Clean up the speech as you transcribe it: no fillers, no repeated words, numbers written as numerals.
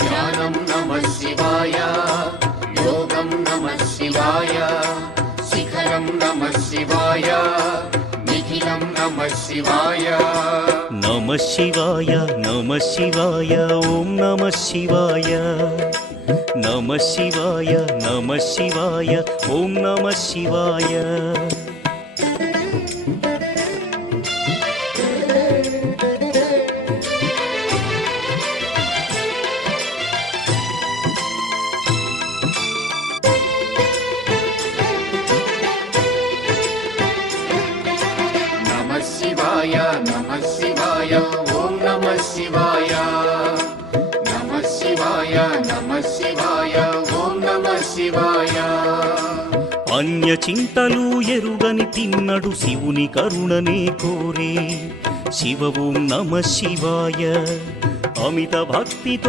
ధ్యానం నమః శివాయ, యోగం నమః శివాయ, శిఖరం నమః శివాయ, నిఖిలం నమః శివాయ. నమః శివాయ నమః శివాయ ఓం నమః శివాయ. నమః శివాయ నమః శివాయ ఓం నమః శివాయ. నమః శివాయ నమః శివాయ ఓం నమః శివాయ. నమః శివాయ నమః శివాయ ఓం నమః శివాయ. అన్య చింతలు ఎరుగని తిన్నడు శివుని కరుణనే కోరే. శివ ఓం నమః శివాయ. అమిత భక్తితో